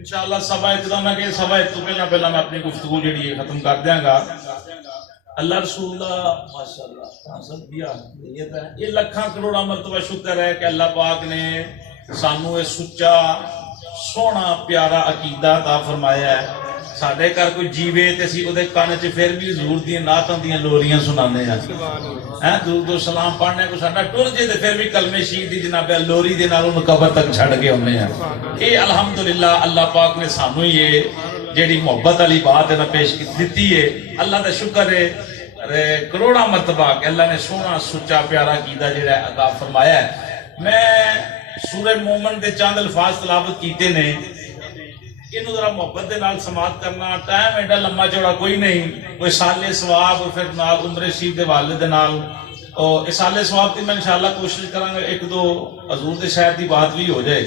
انشاءاللہ سبا اتنا نہ کہ سبا تو پہلا میں اپنی گفتگو جڑی ہے ختم کر دیاں گا. اللہ رسول اللہ ماشاءاللہ حاصل دیا یہ لکھاں کروڑا مرتبہ شکر ہے کہ اللہ پاک نے سانو یہ سچا سونا پیارا عقیدہ عطا فرمایا ہے. ساڈے گھر کوئی جیوے تے اسی اودے کان وچ پھر بھی حضور دی نعتاں دی لوریاں سنانے ہیں درود و سلام پڑھنے کو ساڈا ٹر جے تے پھر بھی کلمے شہید دی جناب لوری دے نال اونوں قبر تک چھڑ کے ہونے ہیں. اے الحمدللہ اللہ پاک نے سانو یہ جیڑی محبت والی بات ہے نا پیش دتی ہے. اللہ دا شکر ہے کروڑا مرتبہ کہ اللہ نے سونا سچا پیارا عقیدہ جڑا عطا فرمایا ہے. میں سورہ مومن دے چند الفاظ تلاوت کیتے نے انہوں ذرا محبت دے نال سماعت کرنا. ٹائم ایڈا لمبا چوڑا کوئی نہیں. کوئی سال ثواب پھر نال عمر شریف دے والے دے نال اور اسال ثواب کی میں انشاءاللہ کوشش کراں گا ایک دو حضور دے شاید دی بات بھی ہو جائے.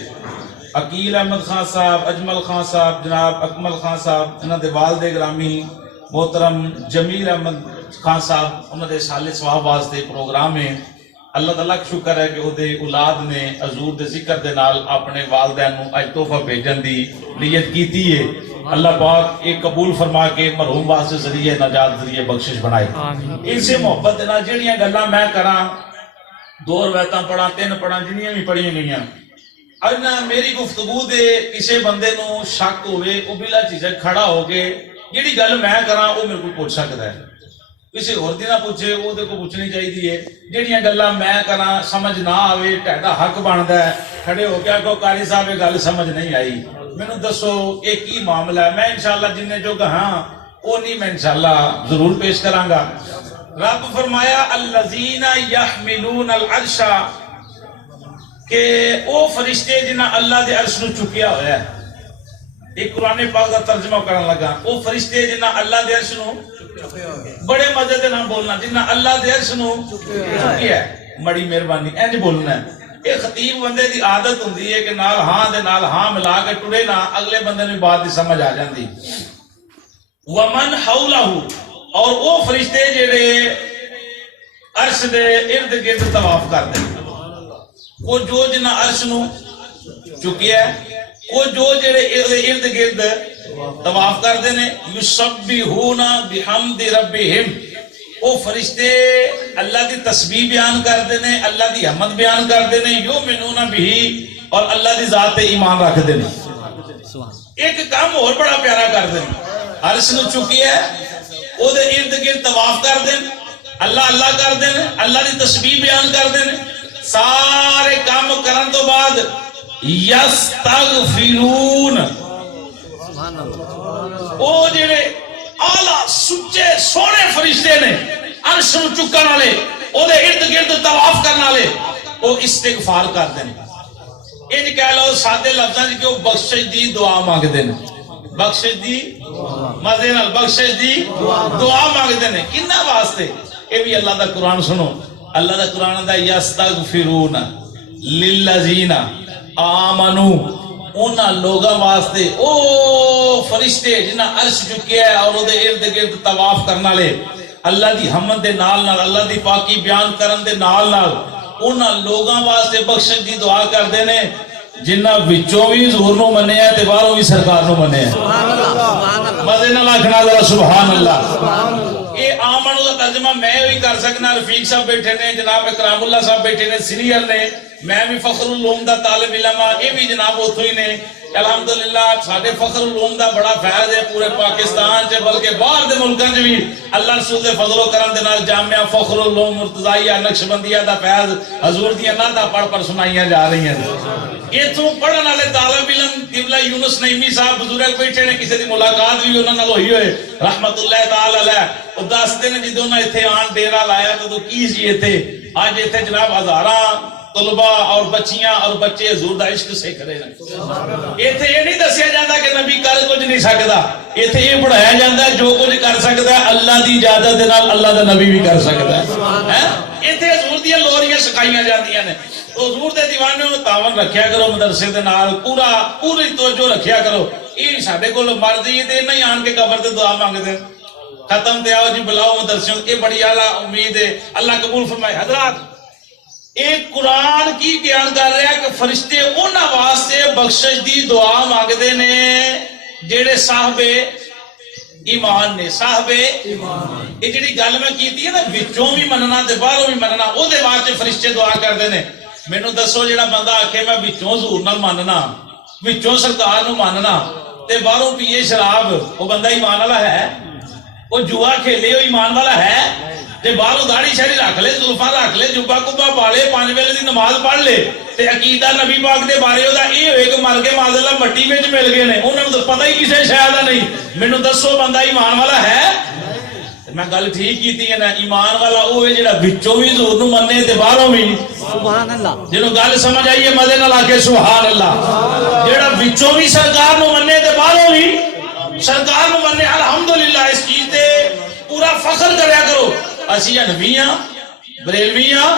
عقیل احمد خان صاحب، اجمل خان صاحب، جناب اکمل خان صاحب انہاں دے والد گرامی محترم جمیل احمد خان صاحب انہاں دے اسال ثواب واسطے پروگرام ہے. اللہ تعالیٰ کا شکر ہے کہ وہ اولاد نے حضور دے ذکر دے نال اپنے والدین نو اج تحفہ بھیجن دی نیت کیتی ہے. اللہ پاک ایک قبول فرما کے مرحوم واسطے ذریعے نجات ذریعے بخشش بنائے. ان سے محبت دے نال جڑیاں گلاں میں کراں 2 روایتاں پڑھاں 3 پڑھاں جنیاں بھی پڑھیاں گئیاں اج میری گفتگو دے کسے بندے نو شک ہوئے وہ بلا چیزیں کھڑا ہو کے جڑی گل میں کراں وہ میرے کو پوچھ سکدا ہے. کسی اور دی نہ پوچھے وہ دے کو پوچھنی چاہیے. جڑیاں گلاں میں کراں سمجھ نہ آوے تہاڈا حق بندا ہے کھڑے ہو کے کو قاری صاحب یہ گل سمجھ نہیں آئی مینوں دسو یہ کی معاملہ ہے. میں انشاءاللہ جن جو کہاں وہ نہیں میں انشاءاللہ ضرور پیش کراں گا. رب فرمایا الذین یحملون العرش کہ وہ فرشتے جنہاں اللہ دے عرش نو چکیا ہویا ہے. ایک قرآن پاک کا ترجمہ کرنے لگا. وہ فرشتے جنہاں اللہ دے عرش نو بڑے مزے دے نام بولنا جنہاں اللہ دے عرش نو چکیا ہے. بڑی مہربانی انج بولنا ہے. ایک خطیب بندے دی عادت ہوندی ہے کہ نال ہاں دے نال ہاں ملا کے ٹرے نہ اگلے بندے نوں بات دی سمجھ آ جاندی. ومن حولہ اور وہ فرشتے جڑے عرش دے ارد گرد طواف کردے وہ جو جنہاں عرش نو چکیا ہے وہ جو جڑے ارد گرد طواف کردے نے یسبحون بحمد ربہم وہ فرشتے اللہ کی تسبیح بیان کردے نے اللہ کی حمد بیان کردے نے یؤمنون بہ اور اللہ دی ذات تے ایمان رکھدے نے. ایک کام اور بڑا پیارا کردے نے عرش نو چکیا ہے او دے ارد گرد طواف کردے نے اللہ اللہ کردے نے اللہ دی تسبیح بیان کردے نے. سارے کام کرن تو بعد یستغفرون او جڑے اعلی سچے سونے فرشتے نے عرش نو چکن والے او دے ارد گرد طواف کرن والے او استغفار کردے نے. انج کہہ لو سادے لفظاں وچ کہ او بخشش دی دعا مانگدے نے. بخشش دی مزے نال بخشش دی دعا مانگدے نے. کنا واسطے اے بھی اللہ دا قرآن سنو. اللہ دا قرآن دا یستغفرون للذین آمنو انہاں لوگاں واسطے او فرشتے جنہاں عرش چکیا ہے اور دے ارد گرد طواف کرن والے اللہ دی حمد دے نال نال اللہ دی پاکی بیان کرن دے نال نال انہاں لوگاں واسطے بخشش دی دعا کردے نے جنہ وچوں بھی حضور نو منیا تے باہروں بھی سرکار نو منیا. مزے نال آکھنا ذرا سبحان اللہ. یہ آمن دا ترجمہ میں بھی کر سکنا. رفیق صاحب بیٹھے نے, جناب اکرام اللہ صاحب بیٹھے نے, سینئر نے. میں بھی فخر العلوم دا طالب علم ہاں, یہ بھی جناب اتھوں ہی نے. الحمدللہ ساڈے فخر العلوم دا بڑا فیض ہے پورے پاکستان چ, بلکہ باہر دے ملکاں چ بھی اللہ رسول دے فضل و کرم دے نال جامعہ فخر العلوم مرتضیہ نقشبندیہ دا فیض حضور دیاں نعتاں پڑھ سنائیاں جا رہی ہیں. اتوں پڑھن والے طالب علم قبلہ یونس نعیمی صاحب بزرگ بیٹھے نے, کسی دی ملاقات بھی انہاں نال ہوئی ہوئے رحمت اللہ تعالی علیہ. وہ دستے نے جدوں نہ ایتھے آن ڈیرا لایا تو کی سی ایتھے. اج ایتھے جناب ہزاراں طلبا اور بچیاں اور بچے حضور دا عشق سیکھ رہے ہیں. ایتھے یہ نہیں دسیا جاتا کہ نبی کر کچھ نہیں سکتا. ایتھے یہ پڑھایا جاتا ہے جو کچھ کر سکتا ہے اللہ دی اجازت دے نال اللہ دا نبی بھی کر سکتا ہے. ایتھے حضور دی لوریاں سکھائیاں جاندیاں نے. تو حضور دے دیوانے نوں تعاون رکھیا کرو مدرسے دے نال, پوری توجہ رکھیا کرو. یہ ساڈے کول مرضی تے نہیں آن کے قبر تے دعا مانگدے ختم تے آؤ جی بلاؤ مدرسے. یہ بڑی اعلیٰ امید ہے, اللہ قبول فرمائے. حضرات ایک قرآن کی بیان کر رہا ہے کہ فرشتے انہاں واسطے بخشش دی دعا مانگدے نے جڑے صاحب ایمان نے. صاحب یہ جڑی گل میں کیتی ہے نا, وچوں بھی مننا تے باہروں بھی مننا, او دے واسطے فرشتے دعا کردے نے. مینوں دسو جڑا بندہ آکھے میں وچوں حضور نال ماننا, وچوں سرکار نو ماننا تے باہروں پیے شراب, وہ بندہ ایمان والا ہے؟ وہ جوا کھیلے وہ ایمان والا ہے؟ تے باہروں داڑھی شاڑھی رکھ لے, زلفاں رکھ لے, جبا کبا پا لے, 5 ویلے دی نماز پڑھ لے, تے عقیدہ نبی پاک دے بارے دا یہ ہوئے کہ مر کے معذاللہ مٹی وچ مل گئے نے, انہاں نوں پتہ ہی کسے شے دا نہیں. مینوں دسو بندہ ایمان والا ہے؟ میں گل ٹھیک کیتی ہے نا. ایمان والا وہ ہے جڑا وچوں بھی حضور نوں مننے تے باہروں بھی سبحان اللہ. جنوں گل سمجھ آئی ہے مزے نال آکھے سبحان اللہ. جڑا وچوں بھی سرکار نوں مننے تے باہروں بھی سرکار نوں مننے, الحمدللہ اس چیز تے پورا فخر کریا کرو. اسی حنفی ہاں, بریلوی ہاں,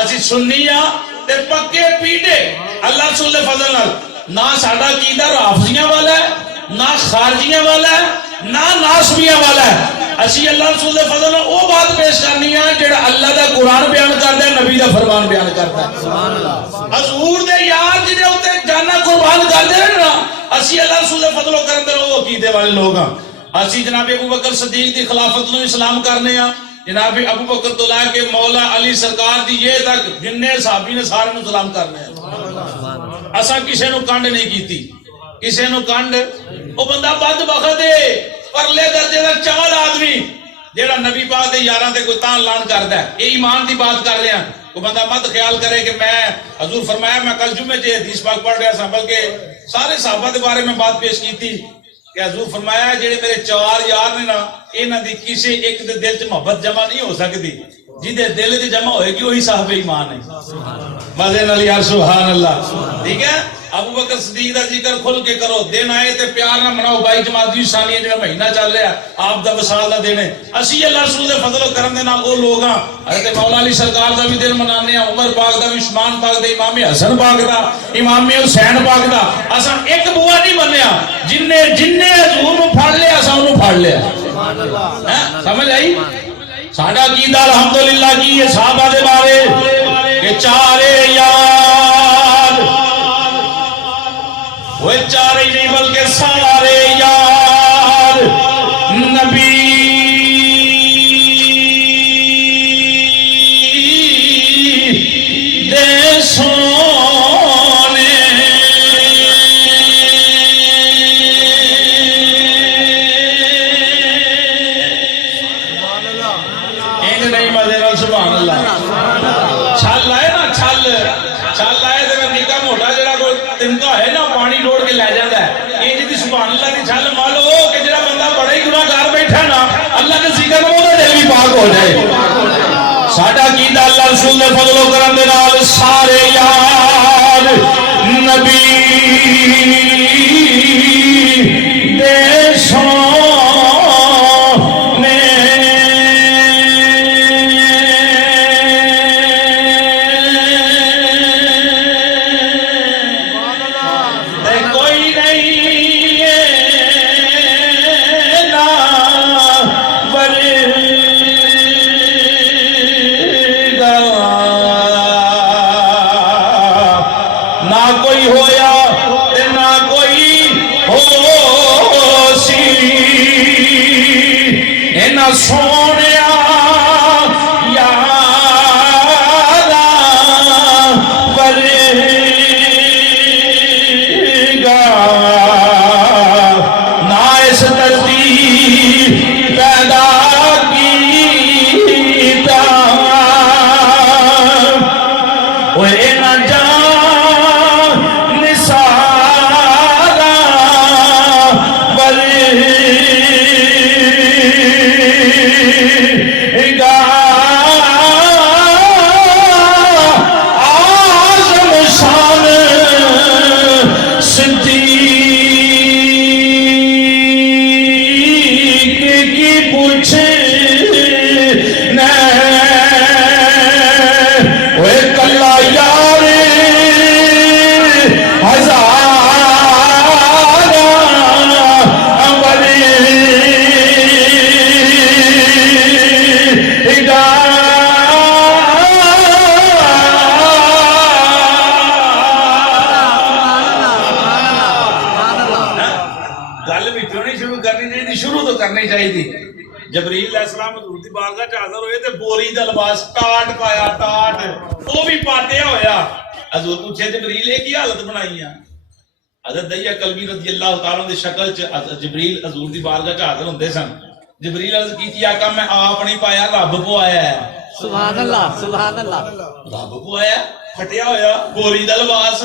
اسی سنی ہاں تے پکے پیڈے اللہ رسول دے فضل نال. نہ ساڈا عقیدہ رافضیاں والا ہے, نہ خارجیاں والا ہے, نہ ناسبیاں والا ہے. اسی اللہ رسول دے فضل نال او بات پیش کرنی ہے جڑا اللہ دا قرآن بیان کردا ہے, نبی دا فرمان بیان کردا ہے. سبحان اللہ. حضور دے یار جڑے اوتے جانا قربان کردے ہیں نا, اسی اللہ رسول دے فضل و کرم دے او عقیدے والے لوگ ہاں. اسی جناب ابو بکر صدیق دی خلافت نوں اسلام کرنے ہاں, جناب ابو بکر تو لے کے مولا علی سرکار دی یہ تک جننے صحابی نے سارے نوں سلام کرنے ہیں. اساں کسے نوں کنڈ نہیں کیتی, کسے نوں کنڈ. او بندہ بدبخت ہے, پرلے درجے دا چال آدمی جیڑا نبی پاک دے یاراں تے کوئی تان لان کردا ہے. اے ایمان دی بات کر رہے ہیں. وہ بندہ مت خیال کرے کہ میں حضور فرمایا, میں کل جمعے تے حدیث پاک پڑھ رہا سا, بلکہ سارے صحابہ دے بارے میں بات پیش کی تھی کہ حضور فرمایا جڑے میرے 4 یار نے نا, انہاں دی کسی ایک دے دل چ محبت جمع نہیں ہو سکتی, جدے دل چ جمع ہوئے گی وہی صاحب ایمان ہے. مزے نال یار سبحان اللہ. ٹھیک ہے, ابو بکر صدیق دا ذکر کھل کے کرو. دن آئے تے پیار نہ مناؤ, 22 جمادی ثانی جڑا مہینہ چل رہا ہے آپ دا وصال دا دن ہے. اسی اللہ رسول دے فضل و کرم دے نال او لوگ ہاں حضرت مولا علی سرکار دا بھی دن منانے ہیں, عمر پاک دا بھی, عثمان پاک دا, امام حسن پاک دا, امام حسین پاک دا. اساں ایک بوا نہیں منیا, جننے حضور نوں پھڑ لیا اساں اونوں پھڑ لیا. سبحان اللہ. سمجھ آئی؟ ساڈا عقیدہ الحمدللہ کی ہے صحابہ دے بارے کہ چارے یار, وہ چارے نہیں بلکہ سارے یار نبی دے سونے. ایک نہیں مزے نال سبحان اللہ. چھل آئے نا, چھل آئے تے نکا موٹا جڑا کوئی تنکا ہے نا, پانی روڑ کے لے جاتا ہے. یہ جی سبحان اللہ دی چھل مالو کہ جڑا بندہ بڑا ہی گناہ گار بیٹھا نا, اللہ کے ذکر میں وہ دل بھی پاک ہو جائے. ساڈا عقیدہ اللہ رسول دے فضل و کرم دے نال سارے یار نبی دے سونے. کوئی ہویا نہ سونیا یارا ورگا نہ اس دھرتی پیدا کیتا اوے نہ جان نثارا ورگا آزم شان صدیقی کی پوچھے وہ کلا یار ہزار ورگا گل بھی کیوں نہیں شروع کرنی چاہیے؟ شروع تو کرنی چاہیے. جبریل علیہ السلام حضور دی بارگاہ چ حاضر ہوئے تے بوری دا لباس ٹاٹ پایا، ٹاٹ وہ بھی پاٹیا ہویا. حضور پوچھے جبریل یہ کی حالت بنائی ہے؟ حضرت دیا کلبی رضی اللہ تعالیٰ دی شکل چ جبریل حضور دی بارگاہ چ حاضر ہوندے سن. جبریل عرض کیتی آقا میں آپ نہیں پایا، رب پوایا ہے. سبحان اللہ سبحان اللہ. رب پوایا پھٹیا ہویا بوری دا لباس.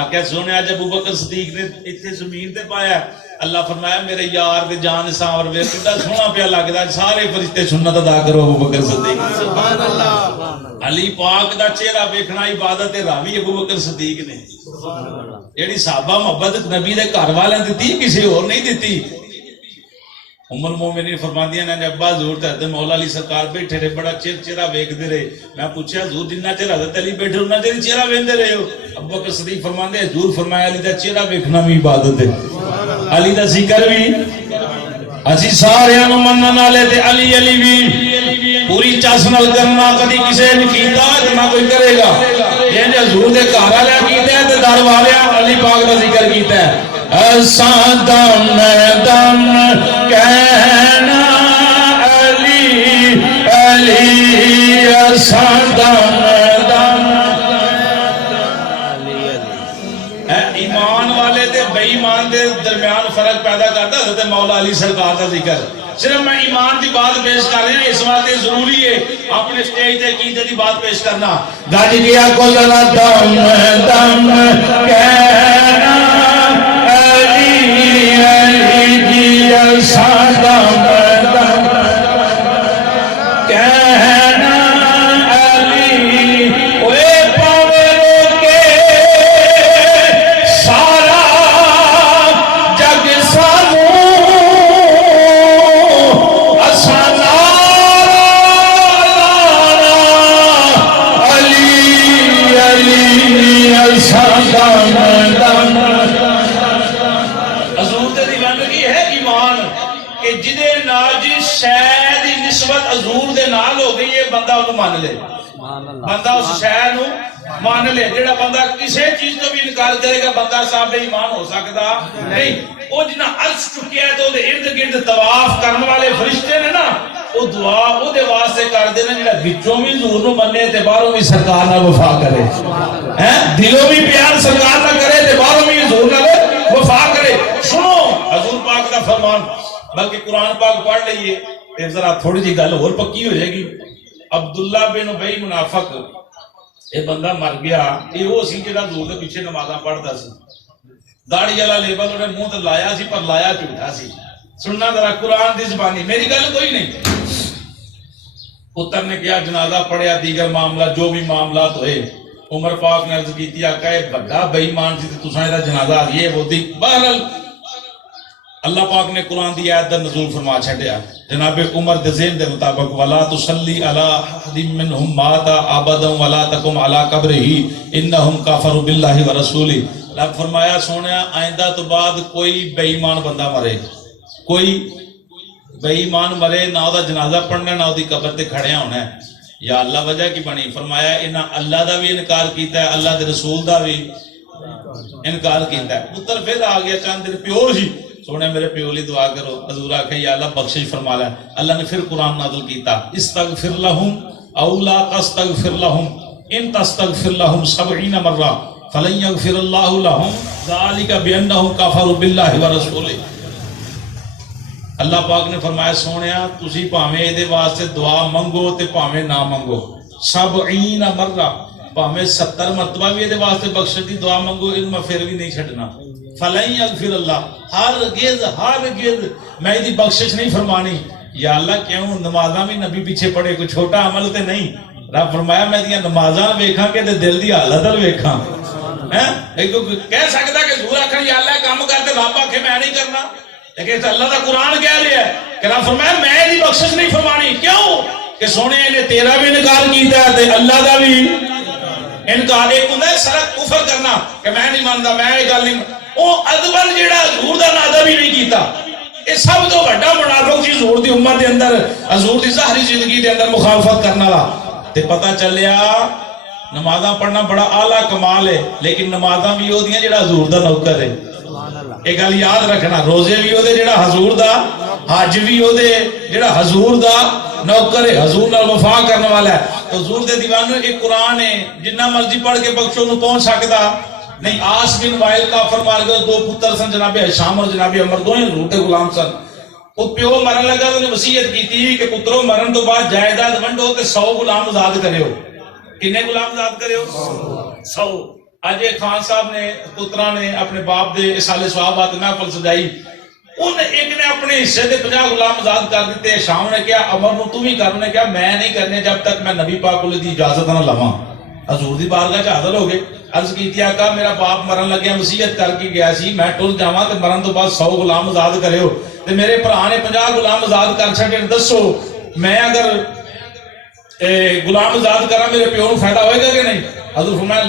آقا سنیا جب ابوبکر صدیق نے اتنے زمین تے پایا، اللہ فرمایا میرے یار دے جان نثار وے کڈا سونا پیا لگدا، سارے فرشتے سنت ادا کرو ابوبکر صدیق. سبحان اللہ. علی پاک دا چہرہ ویکھنا عبادت راوی ابوبکر صدیق نے. جیڑی صحابہ محبت نبی دے گھر والے دتی کسی اور نہیں دتی. ام المومنین فرماندیاں نے ابا حضور تے مولا علی سرکار بیٹھے رہے، بڑا چہرہ ویکھدے رہے. میں پوچھا حضور جنہ چر حضرت علی بیٹھے انہاں چر چہرہ ویندے رہے ہو؟ ابوبکر صدیق فرماندے حضور فرمایا علی دا چہرہ ویکھنا بھی عبادت ہے، علی دا ذکر بھی. اسی سارے نوں منن والے تے علی علی بھی پوری چس نال کرنا کدی کسے نے کیتا تے نہ کوئی کرے گا. جے حضور دے گھر والے کیتے تے در والے علی پاک دا ذکر کیتا ہے. اساں دم دم کہنا علی علی، اساں دم دم. ایمان والے تے بے ایمان دے درمیان فرق پیدا کرتا حضرت مولا علی سرکار کا ذکر. صرف میں ایمان دی بات پیش کر رہا ہوں، اس واسطے ضروری ہے اپنے سٹیج تے عقیدے دی بات پیش کرنا. گج گیا کو ذرا دم دم کہنا علی علی جی، اساں دم دم کہنا علی. اوے پاوے کے سارا جگ سانو اساں نال علی علی اساں دم دم. حضور تے دیوانگی ہے ایمان کہ جدے نال جی شے دی نسبت حضور دے نال ہو گئی ہے، بندہ انہوں مان لے، بندہ اس شے نو مان لے. جڑا بندہ کسی چیز تو بھی انکار کرے گا بندہ صاحب ایمان ہو سکتا نہیں. وہ جنہ عرش چکیا ہے تو دے ارد گرد طواف کرنے والے فرشتے نے نا وہ دعا وہ دے واسطے کر دینا جڑا وچوں بھی حضور نو منے تے باہروں بھی سرکار نال وفا کرے، ہیں دلوں بھی پیار سرکار نال کرے تے باہروں بھی حضور نال وفا کرے. سنو حضور پاک دا فرمان، بلکہ قرآن پاک پڑھ لئیے تے ذرا تھوڑی جی گل اور پکی ہو جائے گی. عبداللہ بن ابی منافق یہ بندہ مر گیا. یہ وہ سی جڑا حضور دے پیچھے نمازاں پڑھدا سی، داڑھی والا لیبل انہیں منہ تے لایا سی پر لایا جھوٹا سی. سننا ذرا قرآن دی زبانی، میری گل کوئی نہیں. پتر نے کیا جنازہ پڑھیا، دیگر معاملہ جو بھی معاملات ہوئے. عمر پاک نے عرض کیتی آقا اے بڑا بے ایمان سی تے تساں دا جنازہ یہ وہ دی. بہرحال اللہ پاک نے قرآن دی آیت دا نزول فرما چھڈیا. جناب عمر دے ذہن دے مطابق ولا تصلی علی احد منهم مات ابدا ولا تقم علی قبرہ انہم کفروا باللہ ورسولہ. رب فرمایا سونیا آئندہ تو بعد کوئی بے ایمان بندہ مرے، کوئی بے ایمان مرے نہ دا جنازہ پڑھنا نہ دی قبر تے کھڑیا ہونا ہے. یا اللہ وجہ کی بنی؟ فرمایا انہاں اللہ دا بھی انکار کیتا ہے، اللہ دے رسول دا بھی انکار کیتا ہے. پتر پھر آ گیا چند دن پیو سی سونے میرے پیو لی دعا کرو. حضور آکھے یا اللہ بخشش فرما لے. اللہ نے پھر قرآن نازل کیتا استغفر لہم او لا تستغفر لہم ان تستغفر لہم 70 مرہ فلن یغفر اللہ لہم ذالک بانہم کفروا باللہ ورسولہ. اللہ پاک نے فرمایا سونیا تسی پاویں دے واسطے دعا منگو تے پاویں نہ منگو 70 مرہ پاویں 70 مرتبہ بھی دے واسطے بخشش دی دعا منگو ان میں پھر بھی نہیں چھڈنا. فلن یغفر اللہ ہرگز میں دی بخشش نہیں فرمانی. یا اللہ کیوں نمازاں بھی نبی پیچھے پڑے کوئی چھوٹا عمل تے نہیں. رب فرمایا میں دیاں نمازاں ویکھاں کہ تے دل دی حالت ویکھاں. کہہ سکتا کہ حضور آکھن یا اللہ کام کرتے رب آکھے میں نہیں کرنا. لیکن اللہ دا قرآن کہہ رہا ہے کہ رب فرمایا میں دی بخشش نہیں فرمانی. کیوں کہ سونے نے تیرا بھی انکار کیتا ہے تے اللہ دا بھی انکار. ایک ہوندا ہے سرک کفر کرنا کہ میں نہیں مانتا میں یہ گل نہیں. وہ ادبن جیڑا حضور دا نادہ بھی نہیں کیتا. یہ سب تو بڑا منافق سی حضور دی امت دے اندر حضور دی ظاہری زندگی دے اندر مخالفت کرنا والا. تے پتہ چلیا نمازاں پڑھنا بڑا اعلیٰ کمال ہے لیکن نمازاں بھی وہ دیاں جیڑا حضور دا نوکر ہے. ایک گل یاد رکھنا روزے بھی وہ دے جیڑا حضور دا حج بھی وہ دے جیڑا حضور دا نوکر ہے حضور نال وفا کرنے والا ہے. تو حضور دے دیوانوں ایک قرآن ہے جنہ مرضی پڑھ کے بخشو نو پہنچ سکتا نہیں. آس بن وائل کافر مار گئے. دو پتر سن جناب ہشام اور جناب عمر دو حضور دے غلام سن. وہ پیو مرن لگا تو نے وصیت کی تھی کہ پترو مرن تو بعد جائیداد ونڈو تے 100 غلام آزاد کریو. کنے غلام آزاد کریو 100. اج خان صاحب نے پترا نے اپنے باپ دے اسال ثواب آتے محفل سجائی. ان ایک نے اپنے حصے دے 50 غلام آزاد کر دیتے. شام نے کیا عمر نو تو بھی کر. نے کیا میں نہیں کرنے جب تک میں نبی پاک کو دی اجازت نہ لواں. حضور دی بارگاہ چ حاضر ہو گئے. عرض کی آقا میرا باپ مرن لگیا وصیت کر کے گیا سی میں ٹر جاواں تے مرن تو بعد 100 غلام آزاد کریو. تے میرے بھرا نے 50 غلام آزاد کر چھڈے. دسو میں اگر غلام آزاد کرا میرے پیو نو فائدہ ہوئے گا کہ نہیں. حضور فرمایا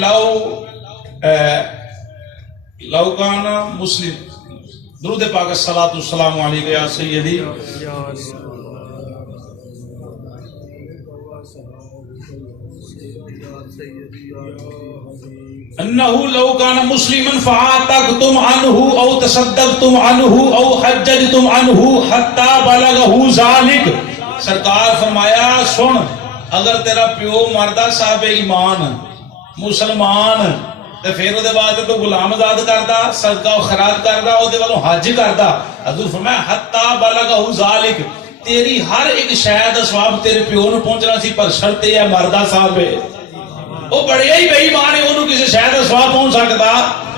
لو کان مسلم. درود پاک الصلوۃ والسلام علیک یا سیدی. انه لو كان مسلما فعاتقتم عنه او تصدقتم عنه او حججتم عنه حتى بلغه ذلك. سرکار فرمایا سن اگر تیرا پیو مردا صاحب ایمان مسلمان تے پھر او دے بعد تو غلام آزاد کردا صدقہ و خیرات کردا او دے والوں حج کردا. حضور فرمایا حتى بلغه ذلك تیری ہر ایک شے دا ثواب تیرے پیو نو پہنچنا سی پر شرط یہ مردا صاحب ہے وہ بڑے ہی بے ایمان ہے انہوں کسی شاید ثواب پہنچ سکتا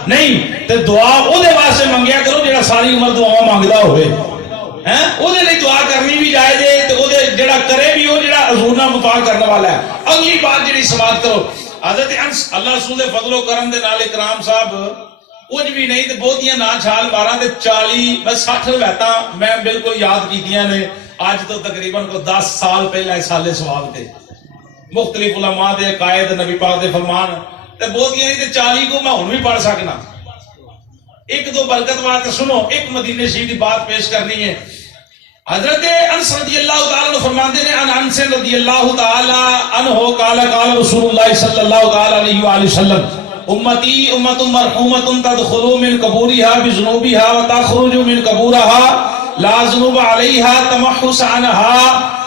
نہیں. تے دعا او دے واسطے منگیا کرو جڑا ساری عمر دعا مانگدا ہوئے. ہیں او دے لئی دعا کرنی بھی جائز ہے تے او دے جڑا کرے بھی او جڑا حضور نال وفا کرنے والا ہے. اگلی بات جڑی سماعت کرو حضرت انس اللہ رسول دے فضل و کرم دے نال اکرام صاحب کچھ بھی نہیں تے بہتیاں نا چھال ماراں تے 40 بس 60 روایتاں میں بالکل یاد کیتیاں نے آج تو تقریباً کو 10 سال پہلے سال ثواب تے مختلف علماء دے قائد نبی پاک دے فرمان تے بہتیاں نہیں تے 40 کو میں ہن بھی پڑھ سکنا. ایک دو برکت واسطے سنو ایک مدینے شریف دی بات پیش کرنی ہے. حضرت انس رضی اللہ تعالی عنہ فرماتے ہیں ان انس رضی اللہ تعالی عنہ قال قال رسول اللہ صلی اللہ تعالی علیہ وآلہ وسلم امتی امت مرحومۃ تدخل من قبورها بذنوبها وتخرج من قبورها لا ذنوب عليها تمحص عنها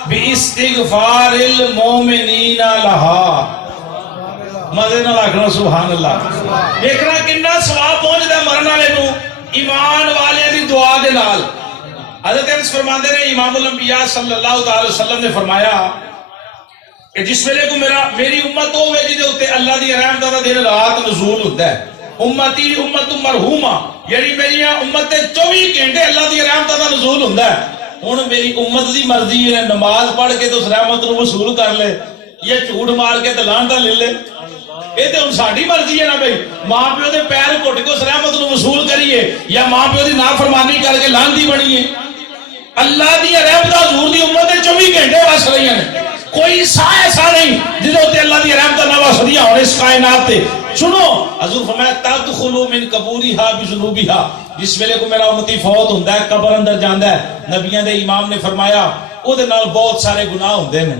باستغفار المؤمنین لها. مزے نال آکھنا سبحان اللہ. دیکھنا کتنا ثواب پہنچدا مرن والے نو ایمان والے دی دعا دے نال. حضرت انس فرماتے ہیں امام الانبیاء صلی اللہ تعالی وسلم نے فرمایا کہ جس ویلے کو میری امت ہوے جے تے اللہ دی رحمت دا دن رات نزول ہوندا ہے. امتی امت مرحومہ یعنی میری امت تے 24 گھنٹے اللہ دی رحمت دا نزول ہوندا ہے. ہن میری امت دی مرضی ہے نماز پڑھ کے تو اس رحمت نو وصول کر لے یا جھوٹ مار کے تے لعنت لے لے. یہ تو ساری مرضی ہے نا بھائی. ماں پیو دے پیر گھٹ کے اس رحمت نو وصول کریے یا ماں پیو دی نافرمانی کر کے لعنتی بنیے. اللہ دی رحمت حضور دی امت تے 24 گھنٹے وس رہی ہیں. کوئی سا ایسا نہیں جدوں تے اللہ دی رحمت نہ وسدیاں ہون اس کائنات تے. سنو حضور فرمایا تدخلوا من قبورها بذنوبها. جس ویلے کو میرا امتی فوت ہوندا ہے قبر اندر جاندا ہے نبیاں دے امام نے فرمایا او دے نال بہت سارے گناہ ہوندے نے.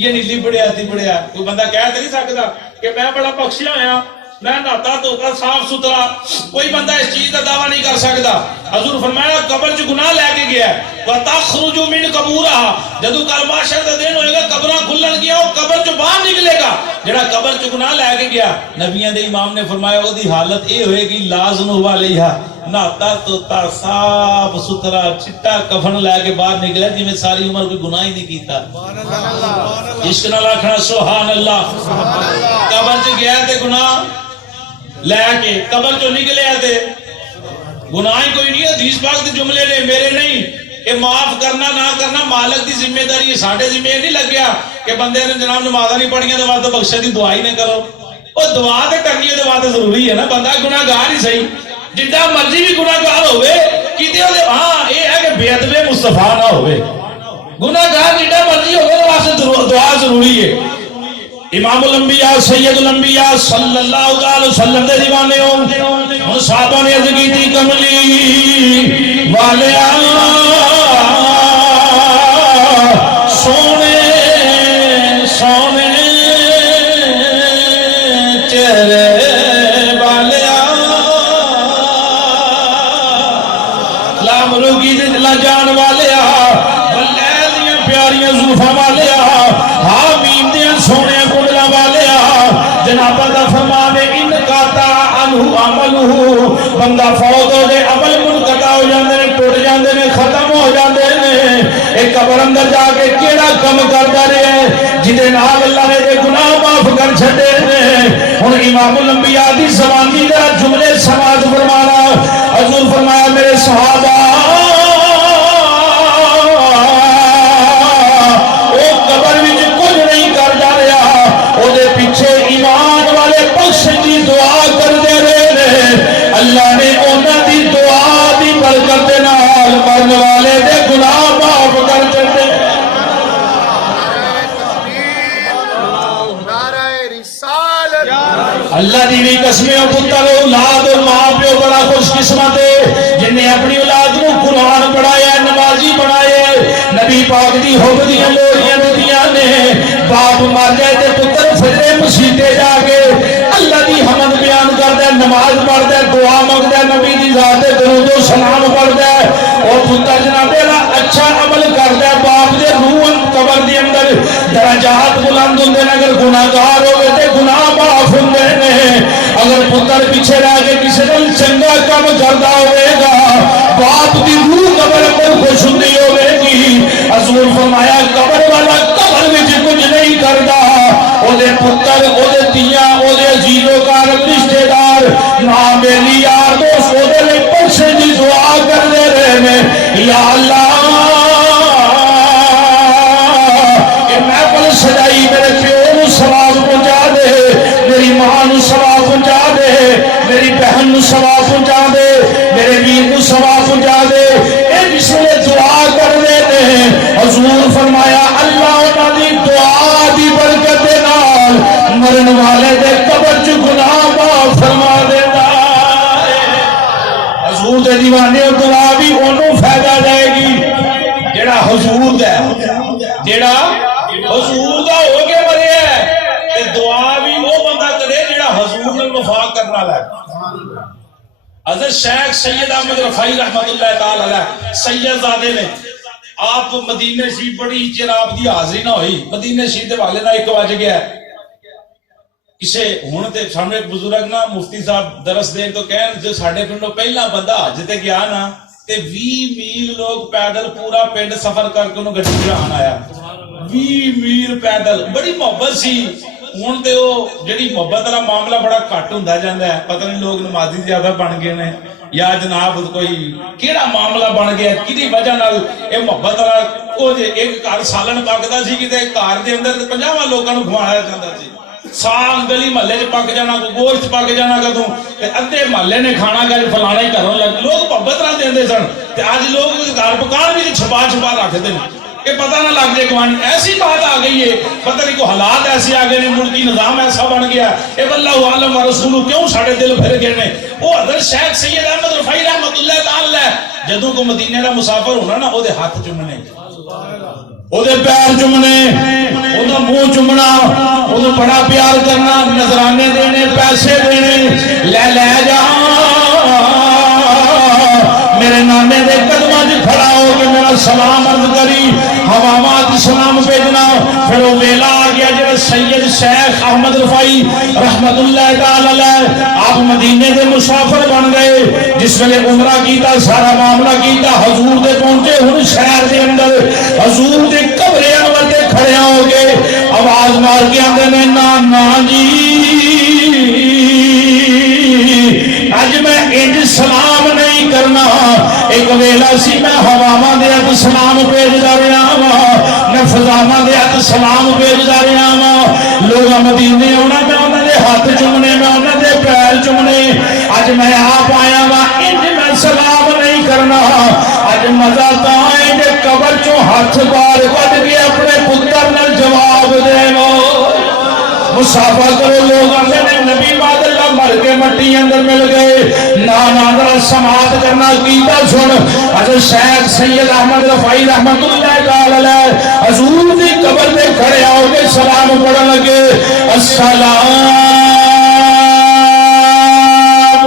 یہ نہیں لبڑیا تبڑیا کوئی بندہ کہہ تے نہیں سکدا کہ میں بڑا بخشیا ہویا میں نہاتا دھوتا صاف ستھرا، کوئی بندہ اس چیز کا دعویٰ نہیں کر سکتا۔ حضور فرمایا قبر چ گناہ لے کے گیا وَتَخْرُجُ مِنْ قَبُورَهَا، جدو کل محشر کا دن ہوئے گا قبراں کھلن گیا وہ قبر چ باہر نکلے گا جڑا قبر چ گناہ لے کے گیا، نبیوں دے امام نے فرمایا وہ دی حالت یہ ہوئے گی لا ذنوب علیہا، نہاتا دھوتا صاف ستھرا چٹا کفن لے کے باہر نکلا جی میں ساری عمر کوئی گناہ ہی نہیں کیتا۔ عشق نال آکھنا سبحان اللہ۔ قبر چ گیا تے گناہ لے کے قبر چ نکلے تے گناہ ہی کوئی نہیں۔ حدیث پاک دے جملے نے میرے نہیں، کہ معاف کرنا نہ کرنا مالک دی ذمہ داری ہے، ساڈے ذمہ نہیں لگیا کہ بندے نے جناب نمازاں نہیں پڑھیاں تے واسطے بخشے دی دعا ہی نہ کرو۔ او دعا تے کرنی ہے تے واسطے ضروری ہے نا، بندہ گناہ گار ہی صحیح جتنا مرضی بھی گناہ گار ہوئے کیتے ہو، ہاں یہ ہے کہ بے ادب مصطفیٰ نہ ہوئے، گناہ گار جتنا مرضی ہوئے واسطے دعا ضروری ہے۔ امام الانبیاء سید الانبیاء صلی اللہ علیہ وسلم دے دیوانے ہوں صحابہ نے عرض کی تھی کملی والیا سونے سونے چہرے والیا لام روگی دل جان والیا واللیل دیاں پیاریاں زلفاں والیا حامیم دیاں سونے جناب دا فرمان ہے ان قاطع عنہ عملہ، بندہ فوت ہو دے عمل منقطع ہو جاندے نے، ٹوٹ جاندے نے، ختم ہو جاندے نے۔ ایک قبر اندر جا کے کیڑا کم کردا رہے جدے نال اللہ نے دے گناہ معاف کر چھڈے نے۔ ہن امام الانبیاء دی زبانی دے جملے سماعت فرمانا، حضور فرمایا میرے صحابہ او قبر وچ کچھ نہیں کردا رہیا، او دے پیچھے ایمان والے بخش دی دعا کر دے رہے نے، اللہ نے انہاں دی دعا دی برکت دے نال مرن والے دے گناہ معاف کر چھڈے۔ اللہ دی بھی قسمیں پتر اولاد اور ماں پیو بڑا خوش قسمت ہے جنہیں اپنی اولاد کو قرآن پڑھایا، نمازی بنائے، نبی پاک دی حب دی لوریاں دتیاں نے۔ باپ مر جائے تے پتر فجرے مسیتے جا کے اللہ دی حمد بیان کردا ہے، نماز پڑھدا ہے، دعا منگدا ہے، نبی دی ذات تے درود و سلام پڑھدا ہے، اور پتر جناب اچھا عمل کردا ہے، باپ دے روح قبر دی اندر درجات بلند ہوندے نے، اگر گناہگار ہوے تے گناہ معاف ہوندے نے۔ اگر پتر پیچھے رہ کے کسی نال چنگا کام کردا ہوے گا باپ دی روح قبر پر خوش ہوندی ہوے گی۔ حضور فرمایا قبر والا قبر وچ کچھ نہیں کردا، او دے پتر، او دے تیاں، او دے عزیز و اقارب رشتہ دار، ماں بیلی یار دوست او دے لئی بخشے دی دعا کردے رہے نے۔ یا اللہ کہ محفل سجائی میرے پیو نو ثواب پہنچا دے، میری ماں نو ثواب پہنچا دے، میری بہن نو ثواب پہنچا دے، میرے ویر نو ثواب پہنچا دے۔ اے جس نے دعا کر دے نے حضور فرمایا اللہ انہاں دی دعا دی برکت دے نال مرن والے دے قبر چ گناہ معاف فرما دیندا ہے۔ حضور دے دیوانے دعا بھی اونوں فائدہ جائے گی جڑا حضور دا جڑا حضور دا ہو کے مریا ہے، تے دعا بھی وہ بندہ کرے جڑا حضور نال وفا کرن والا ہے۔ حضرت شیخ سید احمد رفاعی رحمت اللہ تعالی علیہ سید زادے نے آپ مدینے شریف بڑی چر آپ دی حاضری نہ ہوئی، مدینے شریف دے والے دا 1 بج گیا کسے ہن تے سامنے ایک بزرگ نا مفتی صاحب درس دین تو کہن جو ساڈے پنڈوں پہلا بندہ حج تے گیا نا تے 20 میل لوگ پیدل پورا پنڈ سفر کر کے انہوں گڈی چڑھان آیا، 20 میل پیدل، بڑی محبت سی۔ ہن تے او جڑی محبت والا معاملہ بڑا گھٹ ہوندا جاندا ہے، پتہ نہیں لوگ نمازی زیادہ بن گئے نے یا جناب کوئی کیڑا معاملہ بن گیا کدی وجہ نال اے محبت والا او جے ایک گھر سالن پکدا سی کتے گھر دے اندر 50 لوکاں نوں کھوایا جاندا سی، سال گلی محلے چ پک جانا، کوئی گوشت پک جانا کدوں تے ادھے محلے نے کھانا کہ فلانا ہی گھروں لگ لوگ محبت نال دیندے سن، تے اج لوگ گھر پکان بھی چھپا چھپا رکھدے نے کہ پتہ نہ لگ جائے گوانی۔ ایسی بات آ گئی ہے، پتہ نہیں کوئی حالات ایسے آ گئے نے، ملکی نظام ایسا بن گیا اے واللہ عالم و رسول کیوں ساڑے دل پھر گئے نے۔ وہ حضرت شیخ سید احمد رفاعی رحمت اللہ تعالی جدوں کو مدینے دا مسافر ہونا نا او دے ہاتھ چومنے، او دے پیر چومنے، وہ منہ چومنا، وہ بڑا پیار کرنا، نذرانے دینے، پیسے دینے، لے جا میرے نانے دے قدماں وچ کھڑا ہو کے میرا سلام عرض کری، ہواواں سلام بھیجنا۔ پھر وہ ویلا آ گیا جڑا سید شیخ احمد رفائی رحمت اللہ تعالی علیہ آپ مدینے دے مسافر بن گئے، جس ویلے عمرہ کیتا، سارا معاملہ کیتا، حضور دے پہنچے، ہن شہر دے اندر حضور دے قبر انور تے کھڑے ہو گئے، آواز مار کے آندے نے نا جی اج میں انج سلام نہیں کرنا، ایک ویلا سی میں ہواواں دے ہتھ سلام بھیجدا رہا وا، میں فضاواں دے ہتھ سلام بھیجدا رہا وا، لوگ مدینے آنا میں انہاں دے ہاتھ چومنے، میں انہاں دے پیر چومنے، اج میں آپ آیا وا انج میں سلام نہیں کرنا، اج مزہ تاں ہے کہ قبر چوں ہاتھ باہر کڈ کے اپنے پتر نال جواب دیو، مسافہ کرو۔ لوگ آندے نے نبی بعد اللہ مر کے مٹی اندر مل گئے، نا ذرا سماعت کرنا کیتا سن، حضرت شیخ سید احمد رفائی رحمت اللہ تعالی علیہ حضور دی قبر تے کھڑے ہو کے سلام پڑھن لگے، السلام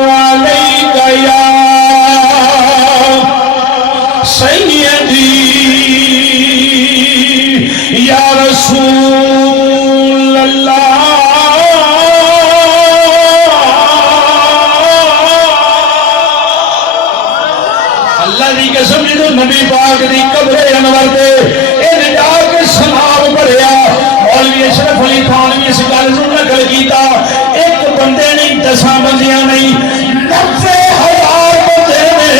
علیکہ یا سیدی یا رسول اللہ، قسم جدو نبی پاک دی قبر انور دے ان جا کے سلام پڑھیا، مولوی اشرف علی تھانوی اس گل نو نقل کیتا، ایک بندے نہیں، 10 بندیاں نہیں، 90,000 بندے نے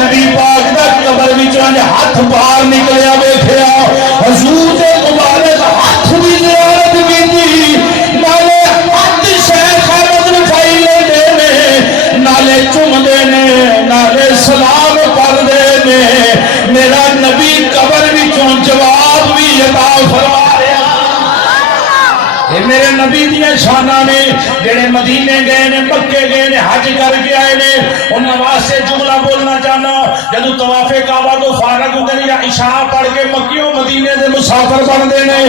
نبی پاک دا قبر وچوں ہاتھ باہر نکلیا ویکھیا، حضور دے مبارک ہاتھ دی زیارت کیتی، نالے ہاتھ شیخ احمد رفائی لیندے نے، نالے چومدے نے، نالے سلام پڑھدے نے، میرا نبی قبر وچوں جواب بھی عطا فرما رہا۔ یہ میرے نبی دیاں شاناں نے، جڑے مدینے گئے نے، مکے گئے نے، حج کر کے آئے نے، انہاں واسطے جملہ بولنا چاہنا، جدو طواف کعبہ تو فارغ ہوندے نے، یا عشاء پڑھ کے مکیوں مدینے دے مسافر بندے نے،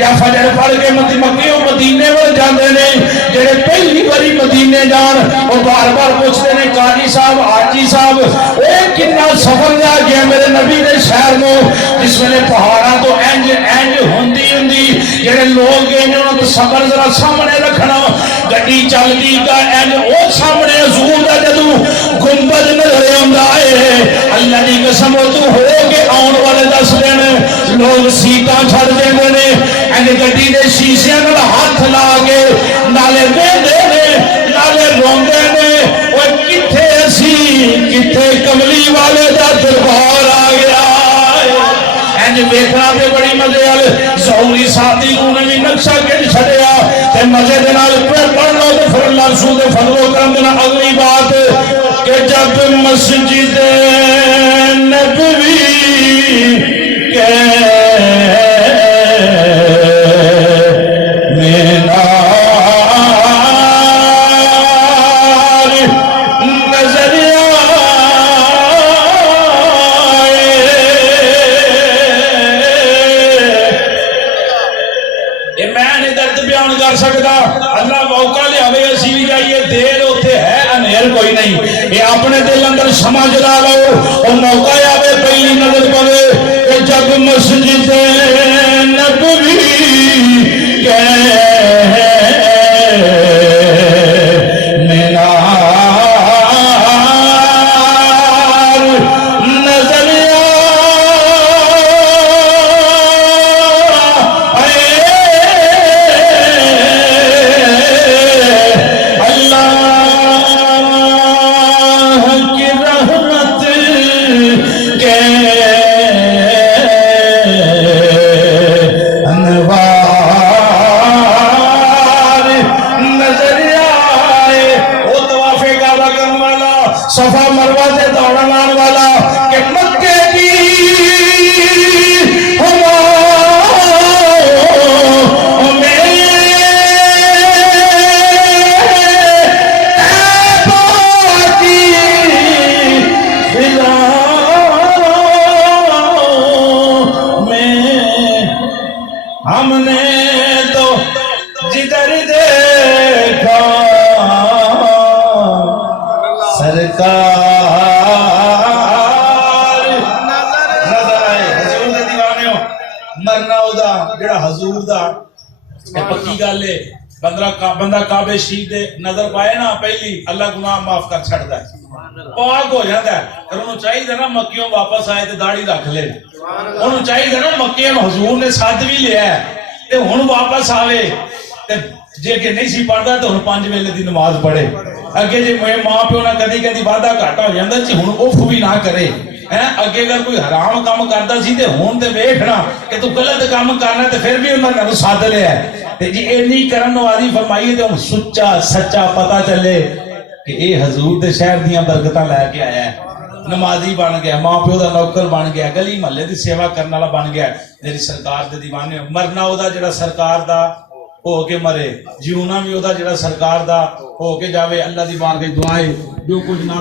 یا فجر پڑھ کے مکیوں مدینے ول جاندے نے، جڑے پہلی باری مدینے جان وہ بار بار پوچھتے نے قاری صاحب، حاجی صاحب اے کتنا سفر جا گیا میرے نبی دے شہر نو، جس ویلے پہاڑاں تو انج ہوندی جڑے لوگ گئے نے انہاں صبر ذرا سامنے رکھنا، گڈی چلدی کا این او سامنے حضور دا جدوں گنبد نظر آندا ہے، اللہ دی قسم تو ہو کے آن والے دس دین لوگ سیٹاں چھڑ دیندے نے، این گڈی دے شیشیاں نال ہاتھ لا کے نالے ویندے نے، نالے روندے نے، او کتھے اسی کتھے کملی والے دا دربار آ گیا۔ دیکھنا تے بڑی مزے والے ظہوری ساتھی کو نے بھی نقشہ کھینچ چھڈیا تے مزے دے نال پڑھ لو تے پھر اللہ سو دے فضل و کرم دے نال اگلی بات کہ جب مسجد نبوی کے سکتا اللہ موقع لے آوے اسی بھی جائیے، دیر ہوتے ہے انہیر کوئی نہیں، یہ اپنے دل اندر سمجھ لا لو، اور موقع آوے پہلی نظر پڑے کہ جب مسجد نبوی کے ہم نے تو جدھر دیکھا سرکار نظر آئے حضور دے دیوانے ہو مرنا او دا جڑا حضور دا پکی گل ہے بندہ کعبے شریف دے نظر پائے نا پہلی اللہ گناہ معاف کر چھڑدا ہے پاک ہو جاتا ہے پھر انہوں چاہیے نا مکیوں واپس آئے تے داڑھی رکھ لے انہوں چاہیے نا مکیوں حضور نے ساتھ بھی لیا ہے تے ہن واپس آوے تے جے کہ نہیں سی پڑھدا تے ہن 5 ویلے دی نماز پڑھے اگے جے ماں پیو نہ کدی کدی وعدہ گھاٹا ہو جاندا سی ہن اف بھی نہ کرے اگے اگر کوئی حرام کام کردا سی تے ہن تے ویکھنا کہ تو غلط کام کرنا تے پھر بھی انہاں نے ساتھ لیا ہے تے جی اینی کرن والی فرمائی تے ہن سچا سچا پتہ چلے کہ اے حضور دے شہر دیاں برکتاں لے کے آیا ہے نمازی بن گیا ماں پیو دا نوکر بن گیا گلی محلے دی سیوا کرنے والا بن گیا میری سرکار دے دیوانے مرنا او دا جڑا سرکار دا ہو کے مرے جیونا بھی او دا جڑا سرکار دا ہو کے جاوے اللہ دی بارگاہ دعائے جو کچھ نہ